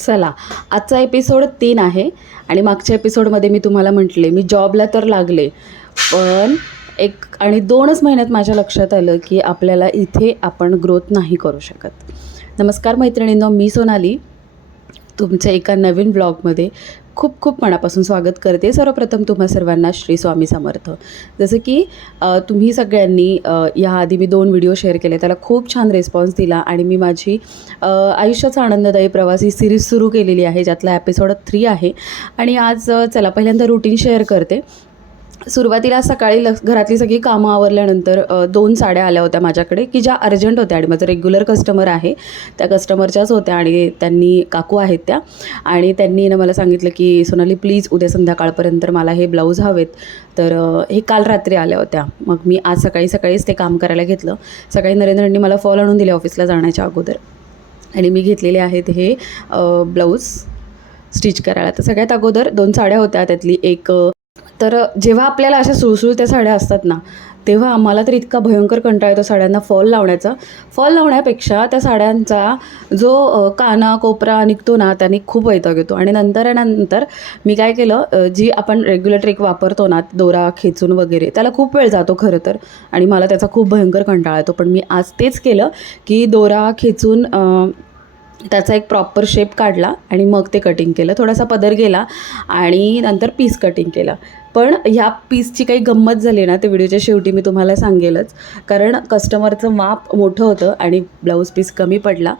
चला, आजचा एपिसोड 3 आहे आणि मागच्या एपिसोडमध्ये मी तुम्हाला म्हटले मी जॉबला तर लागले, पण 1 आणि 2च महिन्यात माझ्या लक्षात आलं की आपल्याला इथे आपण ग्रोथ नाही करू शकत. नमस्कार मैत्रिणींनो, मी सोनाली तुमच्या एका नवीन ब्लॉगमध्ये खूप खूप मनापासून स्वागत करते. सर्वप्रथम तुम्हा सर्वांना श्री स्वामी समर्थ. जसं की तुम्ही सगळ्यांनी याआधी मी 2 व्हिडिओ शेअर केले, त्याला खूप छान रिस्पॉन्स दिला आणि मी माझी आयुष्याचा आनंददायी प्रवास ही सिरीज सुरू केलेली आहे, ज्यातला एपिसोड 3 आहे. आणि आज चला पहिल्यांदा रुटीन शेअर करते. सुरुवातीला सकाळी घरातली सगळी कामं आवरल्यानंतर 2 साड्या आल्या होत्या माझ्याकडे की ज्या अर्जंट होत्या आणि माझं रेग्युलर कस्टमर आहे त्या कस्टमरच्याच होत्या आणि त्यांनी काकू आहेत त्या, आणि त्यांनी ना मला सांगितलं की सोनाली प्लीज उद्या संध्याकाळपर्यंत मला हे ब्लाऊज हवेत. तर हे काल रात्री आल्या होत्या. मग मी आज सकाळीच ते काम करायला घेतलं. सकाळी नरेंद्रांनी मला फॉल आणून दिले ऑफिसला जाण्याच्या अगोदर आणि मी घेतलेले आहेत हे ब्लाऊज स्टिच करायला. तर सगळ्यात अगोदर 2 साड्या होत्या, त्यातली एक तर जेव्हा आपल्याला अशा सुळसुळत्या साड्या असतात ना, तेव्हा आम्हाला तर इतका भयंकर कंटाळा येतो साड्यांना फॉल लावण्याचा. फॉल लावण्यापेक्षा त्या साड्यांचा जो काना कोपरा निघतो ना, त्याने खूप वैताग येतो. आणि नंतर मी काय केलं, जी आपण रेग्युलर ट्रिक वापरतो ना, दोरा खेचून वगैरे, त्याला खूप वेळ जातो खरं तर आणि मला त्याचा खूप भयंकर कंटाळा येतो. पण मी आज तेच केलं की दोरा खेचून त्याचा एक प्रॉपर शेप काढला आणि मग ते कटिंग केलं. थोडासा पदर गेला आणि नंतर पीस कटिंग केला. पण ह्या पीसची काही गंमत झाली ना, ते व्हिडिओच्या शेवटी मी तुम्हाला सांगेलच, कारण कस्टमरचं माप मोठं होतं आणि ब्लाऊज पीस कमी पडला.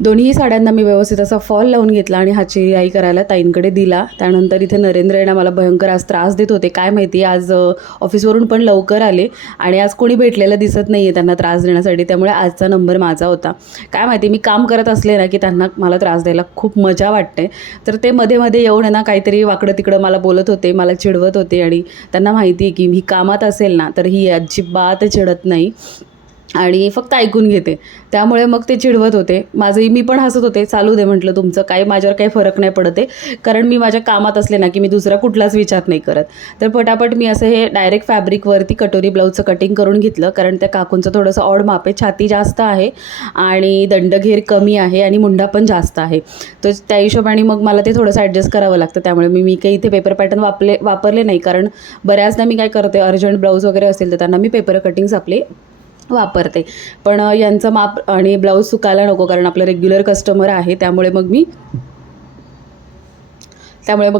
दोन्ही साड्यांना मी व्यवस्थित असा फॉल लावून घेतला आणि हाची आई करायला ताईंकडे दिला. त्यानंतर इथे नरेंद्र यांना मला भयंकर आज त्रास देत होते. काय माहिती, आज ऑफिसवरून पण लवकर आले आणि आज कोणी भेटलेलं दिसत नाही आहे त्यांना त्रास देण्यासाठी, त्यामुळे आजचा नंबर माझा होता. काय माहिती, मी काम करत असले ना की त्यांना मला त्रास द्यायला खूप मजा वाटते. तर ते मध्ये येऊन ना काहीतरी वाकडं तिकडं मला बोलत होते, मला चिडवत होते आणि त्यांना माहिती आहे की मी कामात असेल ना तर ही अजिबात चिडत नाही आणि फक्त ऐकून घेते. त्यामुळे मग ते चिडवत होते. मी पण हसत होते, चालू दे म्हटलं, तुमचं काही माझ्यावर काही फरक नाही पडत आहे, कारण मी माझ्या कामात असले ना की मी दुसरा कुठलाच विचार नाही करत. तर पटापट मी असं हे डायरेक्ट फॅब्रिकवरती कटोरी ब्लाऊजचं कटिंग करून घेतलं, कारण त्या काकूंचं थोडंसं ऑड माप आहे, छाती जास्त आहे आणि दंडघेर कमी आहे आणि मुंडा पण जास्त आहे. तर त्या हिशोबाने मग मला ते थोडंसं ॲडजस्ट करावं लागतं. त्यामुळे मी काही इथे पेपर पॅटर्न वापरले नाही, कारण बऱ्याचदा मी काय करते, अर्जंट ब्लाऊज वगैरे असेल तर त्यांना मी पेपर कटिंग्स आपले वापरते. पण यांचं माप आणि ब्लाऊज चुकायला नको, कारण आपलं रेग्युलर कस्टमर आहे. त्यामुळे मग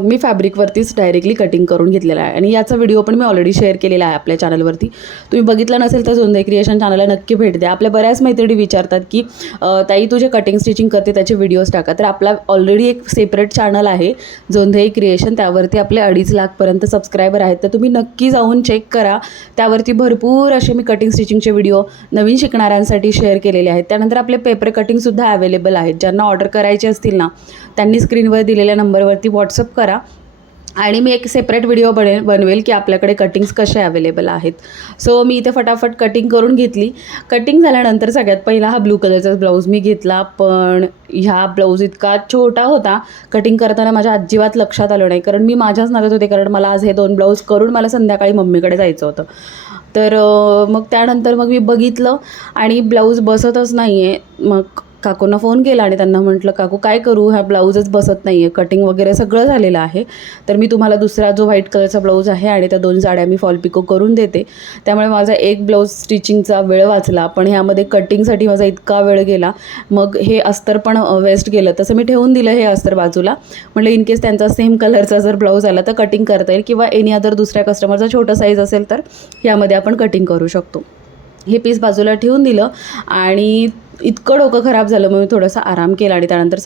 मी फॅब्रिकवरतीच डायरेक्टली कटिंग करून घेतलेला आहे. आणि याचा व्हिडिओ पण मी ऑलरेडी शेअर केलेला आहे आपल्या चॅनलवरती. तुम्ही बघितला नसेल तर जोंधे क्रिएशन चॅनलला नक्की भेट द्या. आपल्या बऱ्याच मैत्रिणी विचारतात की ताई तू जे कटिंग स्टिचिंग करते त्याचे व्हिडिओज टाका. तर आपला ऑलरेडी एक सेपरेट चॅनल आहे जोंधे क्रिएशन, त्यावरती आपले 2.5 लाखपर्यंत सबस्क्रायबर आहेत. तर तुम्ही नक्की जाऊन चेक करा. त्यावरती भरपूर असे मी कटिंग स्टिचिंगचे व्हिडिओ नवीन शिकणाऱ्यांसाठी शेअर केलेले आहेत. त्यानंतर आपले पेपर कटिंगसुद्धा अवेलेबल आहेत. ज्यांना ऑर्डर करायचे असतील ना, त्यांनी स्क्रीनवर दिलेल्या नंबरवरती व्हॉट्सअप करा आणि मी एक सेपरेट व्हिडिओ बनवेल की आपल्याकडे कटिंग्स कसे अवेलेबल आहेत. सो मी इथे फटाफट कटिंग करून घेतली. कटिंग झाल्यानंतर सगळ्यात पहिला हा ब्लू कलरचा ब्लाऊज मी घेतला, पण ह्या ब्लाऊज इतका छोटा होता, कटिंग करताना माझ्या अजिबात लक्षात आलं नाही, कारण मी माझ्याच नादात होते, कारण मला आज हे 2 ब्लाऊज करून मला संध्याकाळी मम्मीकडे जायचं होतं. तर मग त्यानंतर मी बघितलं आणि ब्लाऊज बसतच नाही आहे. मग काकूंना फोन केला आणि त्यांना म्हटलं, काकू काय करू, हा ब्लाऊजच बसत नाही आहे, कटिंग वगैरे सगळं झालेलं आहे, तर मी तुम्हाला दुसरा जो व्हाईट कलरचा ब्लाऊज आहे आणि त्या 2 साड्या मी फॉल पिको करून देते. त्यामुळे माझा एक ब्लाऊज स्टिचिंगचा वेळ वाचला, पण ह्यामध्ये कटिंगसाठी माझा इतका वेळ गेला. मग हे अस्तर पण वेस्ट गेलं, तसं मी ठेवून दिलं हे अस्तर बाजूला. म्हटलं इन केस त्यांचा सेम कलरचा जर ब्लाऊज आला तर कटिंग करता येईल, किंवा एनी अदर दुसऱ्या कस्टमरचा छोटा साईज असेल तर यामध्ये आपण कटिंग करू शकतो. हे पीस बाजूला ठेवून दिलं आणि इतकं डोकं खराब झालं, मग मी थोडासा आराम केला. आणि त्यानंतर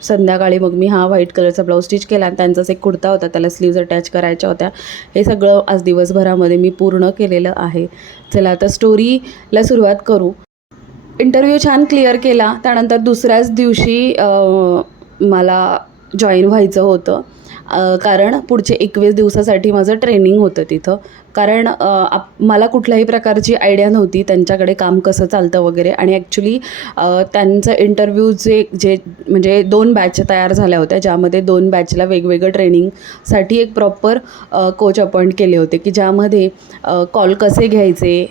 संध्याकाळी मग मी हा व्हाईट कलरचा ब्लाऊज स्टिच केला आणि त्यांचाच एक कुर्ता होता, त्याला स्लीव्ज अटॅच करायच्या होत्या. हे सगळं आज दिवसभरामध्ये मी पूर्ण केलेलं आहे. चला आता स्टोरीला सुरुवात करू. इंटरव्ह्यू छान क्लिअर केला. त्यानंतर दुसऱ्याच दिवशी मला जॉईन व्हायचं होतं, कारण पुढचे 21 दिवसासाठी माझं ट्रेनिंग होतं तिथं. कारण मला कुठल्याही प्रकारची आयडिया नव्हती त्यांच्याकडे काम कसं चालतं वगैरे. आणि ॲक्च्युली त्यांचं इंटरव्ह्यूचे म्हणजे 2 बॅच तयार झाल्या होत्या, ज्यामध्ये 2 बॅचला वेगवेगळं ट्रेनिंगसाठी एक प्रॉपर कोच अपॉइंट केले होते, की ज्यामध्ये कॉल कसे घ्यायचे,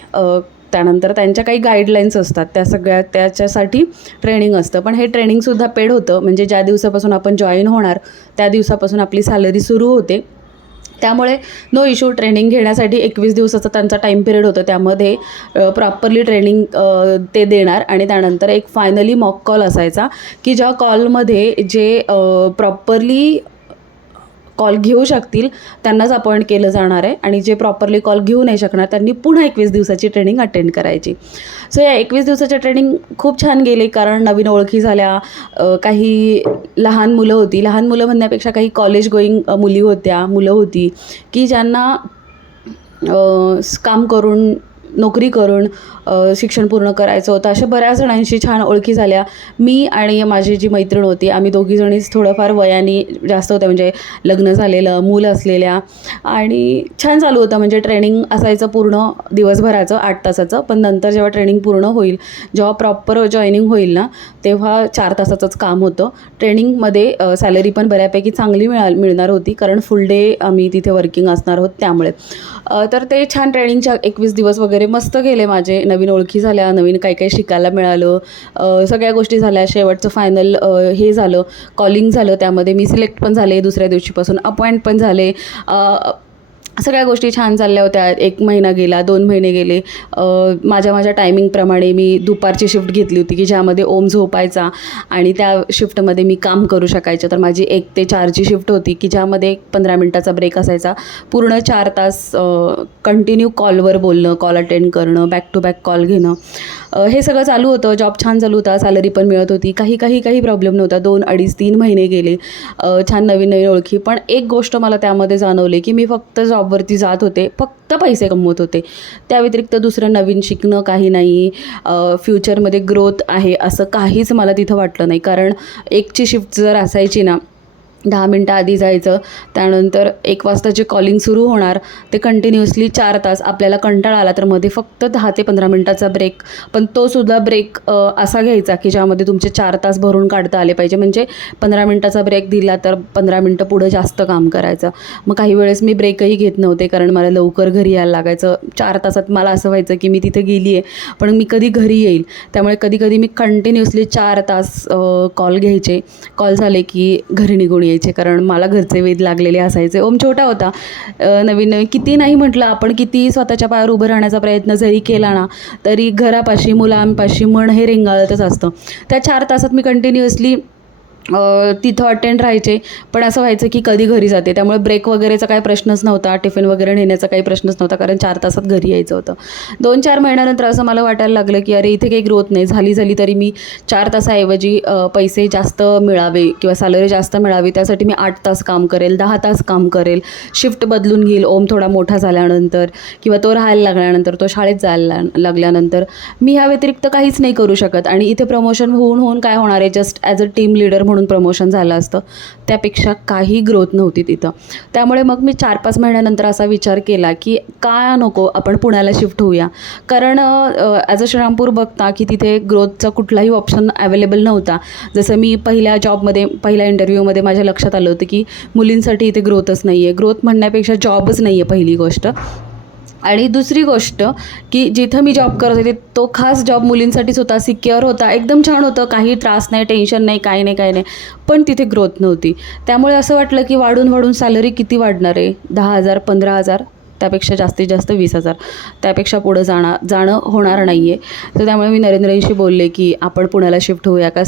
त्यानंतर त्यांच्या काही गाईडलाईन्स असतात, त्या सगळ्या त्याच्यासाठी ट्रेनिंग असतं. पण हे ट्रेनिंगसुद्धा पेड होतं, म्हणजे ज्या दिवसापासून आपण जॉईन होणार त्या दिवसापासून आपली सॅलरी सुरू होते. त्यामुळे नो इश्यू. ट्रेनिंग घेण्यासाठी 21 दिवसाचा त्यांचा टाईम पिरियड होतं, त्यामध्ये प्रॉपरली ट्रेनिंग ते देणार. आणि त्यानंतर एक फायनली मॉक कॉल असायचा की ज्या कॉलमध्ये जे प्रॉपरली कॉल घेऊ शकतील त्यांनाच अपॉइंट केलं जाणार आहे, आणि जे प्रॉपरली कॉल घेऊ नाही शकणार त्यांनी पुन्हा 21 दिवसाची ट्रेनिंग अटेंड करायची. सो या 21 दिवसाच्या ट्रेनिंग खूप छान गेली, कारण नवीन ओळखी झाल्या. काही लहान मुलं होती, लहान मुलं म्हणण्यापेक्षा काही कॉलेज गोईंग मुलं होती की ज्यांना काम करून, नोकरी करून शिक्षण पूर्ण करायचं होतं. अशा बऱ्याच जणांशी छान ओळखी झाल्या. मी आणि माझी जी मैत्रीण होती, आम्ही दोघीजणीच थोडंफार वयाने जास्त होत्या, म्हणजे लग्न झालेलं, मूल असलेल्या, आणि छान चालू होतं. म्हणजे ट्रेनिंग असायचं पूर्ण दिवसभराचं 8 तासाचं, पण नंतर जेव्हा ट्रेनिंग पूर्ण होईल, जेव्हा प्रॉपर जॉईनिंग होईल ना, तेव्हा 4 तासाचंच काम होतं. ट्रेनिंगमध्ये सॅलरी पण बऱ्यापैकी चांगली मिळणार होती, कारण फुल डे आम्ही तिथे वर्किंग असणार आहोत त्यामुळे. तर ते छान ट्रेनिंगच्या 21 दिवस वगैरे मस्त गेले माझे. नवीन ओळखी झाल्या, नवीन काही काही शिकायला मिळालं, सगळ्या गोष्टी झाल्या. शेवटचं फायनल हे झालं, कॉलिंग झालं, त्यामध्ये मी सिलेक्ट पण झाले, दुसऱ्या दिवशीपासून अपॉइंट पण झाले. सगळ्या गोष्टी छान चालल्या होत्या. 1 महिना गेला, 2 महिने गेले. माझ्या टायमिंगप्रमाणे मी दुपारची शिफ्ट घेतली होती की ज्यामध्ये ओम झोपायचा आणि त्या शिफ्टमध्ये मी काम करू शकायचे. तर माझी 1 ते 4ची शिफ्ट होती की ज्यामध्ये 15 मिनटाचा ब्रेक असायचा. पूर्ण 4 तास कंटिन्यू कॉलवर बोलणं, कॉल अटेंड करणं, बॅक टू बॅक कॉल घेणं, हे सगळं चालू होतं. जॉब छान चालू होता, सॅलरी पण मिळत होती, काही प्रॉब्लेम नव्हता. 2, 2.5, 3 महिने गेले, छान नवीन ओळखी. पण एक गोष्ट मला त्यामध्ये जाणवली की मी फक्त जॉबवरती जात होते, फक्त पैसे कमवत होते, त्या व्यतिरिक्त दुसरं नवीन शिकणं काही नाही, फ्युचरमध्ये ग्रोथ आहे असं काहीच मला तिथं वाटलं नाही. कारण 1ची शिफ्ट जर असायची ना, 10 मिनटं आधी जायचं, त्यानंतर 1 वाजताचे कॉलिंग सुरू होणार, ते कंटिन्युअसली 4 तास. आपल्याला कंटाळा आला तर मध्ये फक्त 10 ते 15 मिनटाचा ब्रेक, पण तोसुद्धा ब्रेक असा घ्यायचा की ज्यामध्ये तुमचे 4 तास भरून काढता आले पाहिजे. म्हणजे 15 मिनटाचा ब्रेक दिला तर 15 मिनटं पुढं जास्त काम करायचं. मग काही वेळेस मी ब्रेकही घेत नव्हते, कारण मला लवकर घरी यायला लागायचं. 4 तासात मला असं व्हायचं की मी तिथे गेली आहे, पण मी कधी घरी येईल. त्यामुळे कधी मी कंटिन्युअसली 4 तास कॉल घ्यायचे. कॉल झाले की घरी निघून यायचे, कारण मला घरचे वेध लागलेले असायचे. ओम छोटा होता, नवीन किती नाही म्हटलं आपण, किती स्वतःच्या पायावर उभं राहण्याचा प्रयत्न जरी केला ना, तरी घरापाशी, मुलांपाशी मन हे रेंगाळतच असतं. त्या 4 तासात मी कंटिन्युअसली तिथं अटेंड राहायचे, पण असं व्हायचं की कधी घरी जाते. त्यामुळे ब्रेक वगैरेचा काही प्रश्नच नव्हता, टिफिन वगैरे नेण्याचा काही प्रश्नच नव्हता, कारण 4 तासात घरी यायचं होतं. 2-4 महिन्यानंतर असं मला वाटायला लागलं की अरे इथे काही ग्रोथ नाही झाली तरी मी 4 तासाऐवजी पैसे जास्त मिळावे किंवा सॅलरी जास्त मिळावी, त्यासाठी मी 8 तास काम करेल, 10 तास काम करेल, शिफ्ट बदलून घेईल. ओम थोडा मोठा झाल्यानंतर किंवा तो राहायला लागल्यानंतर, तो शाळेत जायला लागल्यानंतर मी ह्या व्यतिरिक्त काहीच नाही करू शकत. आणि इथे प्रमोशन होऊन काय होणार आहे, just as a team leader म्हणून प्रमोशन झालं असतं, त्यापेक्षा काही ग्रोथ नव्हती तिथं. त्यामुळे मग मी 4-5 महिन्यानंतर असा विचार केला की का नको आपण पुण्याला शिफ्ट होऊया. कारण ॲज अ श्रीरामपूर बघता की तिथे ग्रोथचा कुठलाही ऑप्शन अवेलेबल नव्हता. जसं मी पहिल्या इंटरव्ह्यूमध्ये माझ्या लक्षात आलं होतं की मुलींसाठी इथे ग्रोथच नाही आहे. ग्रोथ म्हणण्यापेक्षा जॉबच नाही आहे पहिली गोष्ट. आणि दुसरी गोष्ट की जिथं मी जॉब करत होते तो खास जॉब मुलींसाठीच होता, सिक्युअर होता, एकदम छान होतं, काही त्रास नाही, टेन्शन नाही, काही नाही, पण तिथे ग्रोथ नव्हती. त्यामुळे असं वाटलं की वाढून सॅलरी किती वाढणार आहे, 10,000, 15,000, त्यापेक्षा जास्तीत जास्त 20,000, त्यापेक्षा पुढं जाणं होणार नाही आहे. तर त्यामुळे मी नरेंद्रशी बोलले की आपण पुण्याला शिफ्ट होऊया का.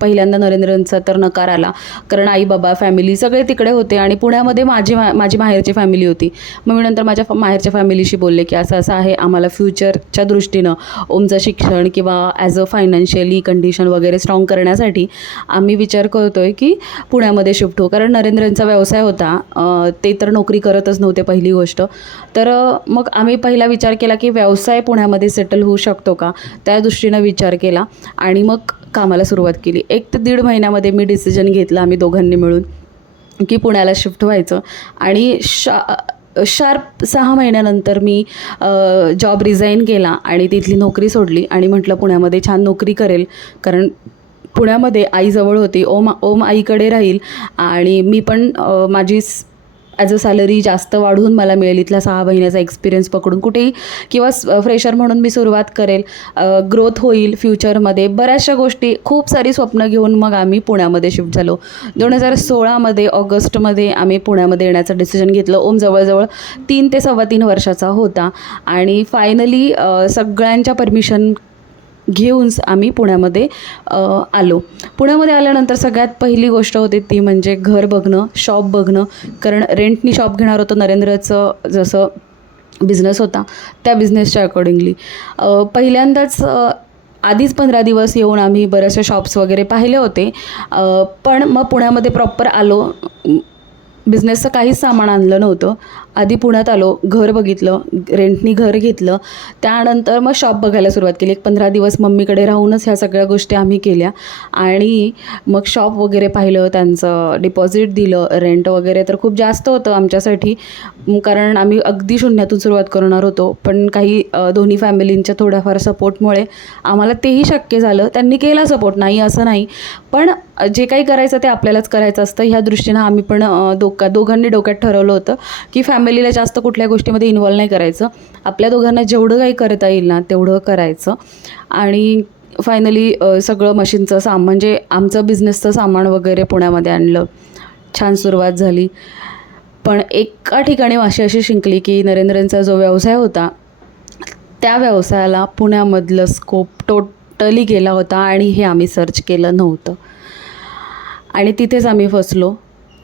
पहिल्यांदा नरेंद्रचा तर नकार आला, कारण आई बाबा, फॅमिली सगळे तिकडे होते आणि पुण्यामध्ये माझी माहेरची फॅमिली होती. मग मी नंतर माझ्या माहेरच्या फॅमिलीशी बोलले की असं आहे, आम्हाला फ्युचरच्या दृष्टीनं ओमचं शिक्षण किंवा ॲज अ फायनान्शियली कंडिशन वगैरे स्ट्रॉंग करण्यासाठी आम्ही विचार करतो आहे की पुण्यामध्ये शिफ्ट होऊ. कारण नरेंद्रचा व्यवसाय होता, ते तर नोकरी करतच नव्हते पहिली गोष्ट. तर मग आम्ही पहिला विचार केला की व्यवसाय पुण्यामध्ये सेटल होऊ शकतो का, त्या दृष्टीनं विचार केला आणि मग कामाला सुरुवात केली. 1 ते 1.5 महिन्यामध्ये मी डिसिजन घेतला, आम्ही दोघांनी मिळून, की पुण्याला शिफ्ट व्हायचं. आणि शार्प 6 महिन्यानंतर मी जॉब रिझाईन केला आणि तिथली नोकरी सोडली आणि म्हटलं पुण्यामध्ये छान नोकरी करेल, कारण पुण्यामध्ये आई जवळ होती, ओम आईकडे राहील आणि मी पण माझी ॲज अ सॅलरी जास्त वाढवून मला मिळेल, इथला 6 महिन्याचा एक्सपिरियन्स पकडून कुठेही, किंवा फ्रेशर म्हणून मी सुरुवात करेल, ग्रोथ होईल फ्युचरमध्ये, बऱ्याचशा गोष्टी, खूप सारी स्वप्न घेऊन मग आम्ही पुण्यामध्ये शिफ्ट झालो. 2016मध्ये ऑगस्टमध्ये आम्ही पुण्यामध्ये येण्याचं डिसिजन घेतलं. ओम जवळजवळ 3 ते 3.25 वर्षाचा होता आणि फायनली सगळ्यांच्या परमिशन घेऊन आम्ही पुण्यामध्ये आलो. पुण्यामध्ये आल्यानंतर सगळ्यात पहिली गोष्ट होती ती म्हणजे घर बघणं, शॉप बघणं, कारण रेंटनी शॉप घेणार होतं. नरेंद्रचं जसं बिझनेस होता त्या बिझनेसच्या अकॉर्डिंगली पहिल्यांदाच आधीच 15 दिवस येऊन आम्ही बरेचसे शॉप्स वगैरे पाहिले होते. पण मग पुण्यामध्ये प्रॉपर आलो. बिझनेसचं काहीच सामान आणलं नव्हतं. आधी पुण्यात आलो, घर बघितलं, रेंटनी घर घेतलं, त्यानंतर मग शॉप बघायला सुरुवात केली. एक 15 दिवस मम्मीकडे राहूनच ह्या सगळ्या गोष्टी आम्ही केल्या आणि मग शॉप वगैरे पाहिलं, त्यांचं डिपॉझिट दिलं. रेंट वगैरे तर खूप जास्त होतं आमच्यासाठी, कारण आम्ही अगदी शून्यातून सुरुवात करणार होतो. पण काही दोन्ही फॅमिलींच्या थोड्याफार सपोर्टमुळे आम्हाला तेही शक्य झालं. त्यांनी केला सपोर्ट, नाही असं नाही, पण जे काही करायचं ते आपल्यालाच करायचं असतं. ह्या दृष्टीनं आम्ही पण दोघांनी डोक्यात ठरवलं होतं की फॅमिलीला जास्त कुठल्या गोष्टीमध्ये इन्व्हॉल्व नाही करायचं, आपल्या दोघांना जेवढं काही करता येईल ना तेवढं करायचं. आणि फायनली सगळं मशीनचं सामान, म्हणजे आमचं बिझनेसचं सामान वगैरे पुण्यामध्ये आणलं. छान सुरुवात झाली. पण एका ठिकाणी अशी शिंकली की नरेंद्रचा जो व्यवसाय होता त्या व्यवसायाला पुण्यामधलं स्कोप टोटली गेला होता आणि हे आम्ही सर्च केलं नव्हतं आणि तिथेच आम्ही फसलो.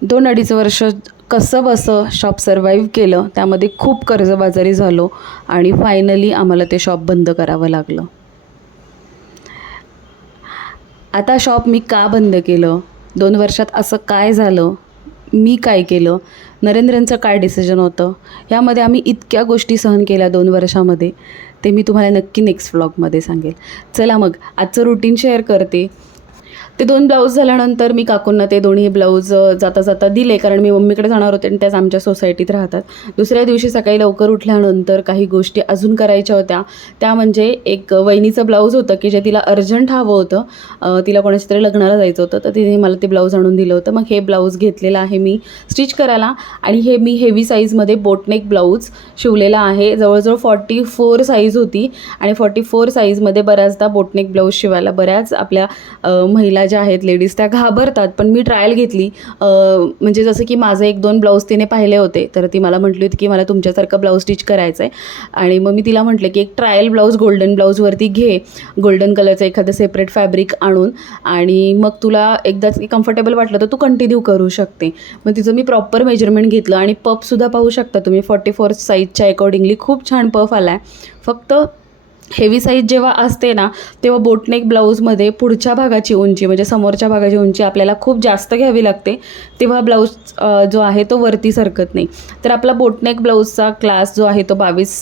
2-2.5 वर्ष कसं बसं शॉप सर्वाईव्ह केलं, त्यामध्ये खूप कर्जबाजारी झालो आणि फायनली आम्हाला ते शॉप बंद करावं लागलं. आता शॉप मी का बंद केलं, 2 वर्षात असं काय झालं, मी काय केलं, नरेंद्रचं काय डिसिजन होतं, ह्यामध्ये आम्ही इतक्या गोष्टी सहन केल्या 2 वर्षामध्ये, ते मी तुम्हाला नक्की नेक्स्ट व्लॉगमध्ये सांगेल. चला मग आजचं रुटीन शेअर करते. ते 2 ब्लाऊज झाल्यानंतर मी काकूंना ते दोन्ही ब्लाऊज जाता जाता दिले, कारण मी मम्मीकडे जाणार होते आणि त्याच आमच्या सोसायटीत राहतात. दुसऱ्या दिवशी सकाळी लवकर उठल्यानंतर काही गोष्टी अजून करायच्या होत्या. त्या म्हणजे एक वहिनीचं ब्लाऊज होतं की जे तिला अर्जंट हवं होतं, तिला कोणाच्या तरी लग्नाला जायचं होतं, तर तिने मला ते ब्लाऊज आणून दिलं होतं. मग हे ब्लाऊज घेतलेलं आहे मी स्टिच करायला आणि हे मी हेवी साईजमध्ये बोटनेक ब्लाऊज शिवलेला आहे. जवळजवळ 44 साईज होती आणि 44 साईजमध्ये बऱ्याचदा बोटनेक ब्लाऊज शिवायला बऱ्याच आपल्या महिला ज्या आहेत लेडीज त्या घाबरतात, पण मी ट्रायल घेतली. म्हणजे जसं की माझं 1-2 ब्लाऊज तिने पाहिले होते, तर ती मला म्हटली होती की मला तुमच्यासारखं ब्लाऊज स्टिच करायचं आहे. आणि मग मी तिला म्हटलं की एक ट्रायल ब्लाऊज गोल्डन ब्लाऊजवरती घे, गोल्डन कलरचं एखादं सेपरेट फॅब्रिक आणून, आणि मग तुला एकदाच कम्फर्टेबल वाटलं तर तू कंटिन्यू करू शकते. मग तिचं मी प्रॉपर मेजरमेंट घेतलं आणि पफसुद्धा पाहू शकता तुम्ही 44 साईजच्या अकॉर्डिंगली खूप छान पफ आला आहे. फक्त हेवी साईज जेव्हा असते ना तेव्हा बोटनेक ब्लाऊजमध्ये पुढच्या भागाची उंची, म्हणजे समोरच्या भागाची उंची आपल्याला खूप जास्त घ्यावी लागते, तेव्हा ब्लाऊज जो आहे तो वरती सरकत नाही. तर आपला बोटनेक ब्लाऊजचा क्लास जो आहे तो 22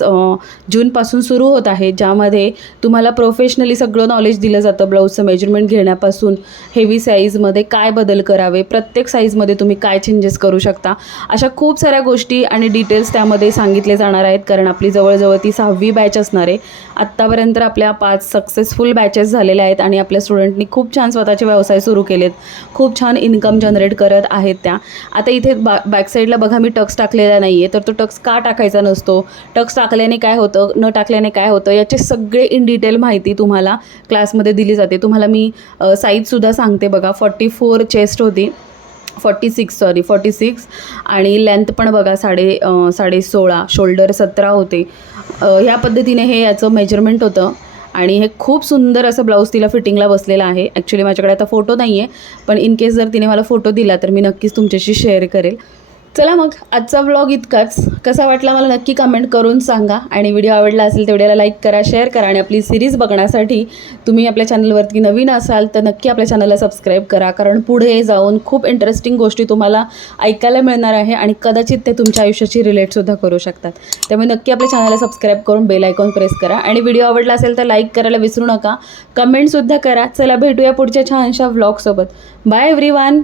जूनपासून सुरू होत आहे, ज्यामध्ये तुम्हाला प्रोफेशनली सगळं नॉलेज दिलं जातं. ब्लाऊजचं मेजरमेंट घेण्यापासून हेवी साईजमध्ये काय बदल करावे, प्रत्येक साईजमध्ये तुम्ही काय चेंजेस करू शकता, अशा खूप साऱ्या गोष्टी आणि डिटेल्स त्यामध्ये सांगितले जाणार आहेत. कारण आपली जवळजवळ ती 6वी बॅच असणार आहे. आत्तापर्यंत आपल्या 5 सक्सेसफुल बॅचेस झालेल्या आहेत आणि आपल्या स्टुडंटनी खूप छान स्वतःचे व्यवसाय सुरू केलेत, खूप छान इन्कम जनरेट करत आहेत त्या. आता इथे बॅकसाईडला बघा मी टक्स टाकलेला नाही आहे, तर तो टक्स का टाकायचा नसतो, टक्स टाकल्याने काय होतं, न टाकल्याने काय होतं, याचे सगळे इन डिटेल माहिती तुम्हाला क्लासमध्ये दिली जाते. तुम्हाला मी साईजसुद्धा सांगते बघा. 44 चेस्ट होती, 46 आणि लेंथ पण बघा 16.5, शोल्डर 17 होते. ह्या पद्धतीने हे याचं मेजरमेंट होतं आणि हे खूप सुंदर असं ब्लाऊज तिला फिटिंगला बसलेलं आहे. ॲक्च्युली माझ्याकडे आता फोटो नाही आहे, पण इन केस जर तिने मला फोटो दिला तर मी नक्कीच तुमच्याशी शेअर करेल. चला मग आजचा व्लॉग इतकाच. कसा वाटला मला नक्की कमेंट करून सांगा आणि व्हिडिओ आवडला असेल तेवढ्याला लाईक करा, शेअर करा आणि आपली सिरीज बघण्यासाठी तुम्ही आपल्या चॅनलवरती नवीन असाल तर नक्की आपल्या चॅनलला सबस्क्राईब करा, कारण पुढे जाऊन खूप इंटरेस्टिंग गोष्टी तुम्हाला ऐकायला मिळणार आहे आणि कदाचित ते तुमच्या आयुष्याशी रिलेटसुद्धा करू शकतात. त्यामुळे नक्की आपल्या चॅनलला सबस्क्राईब करून बेल आयकॉन प्रेस करा आणि व्हिडिओ आवडला असेल तर लाईक करायला विसरू नका, कमेंटसुद्धा करा. चला भेटूया पुढच्या छानशा व्लॉगसोबत. Bye everyone.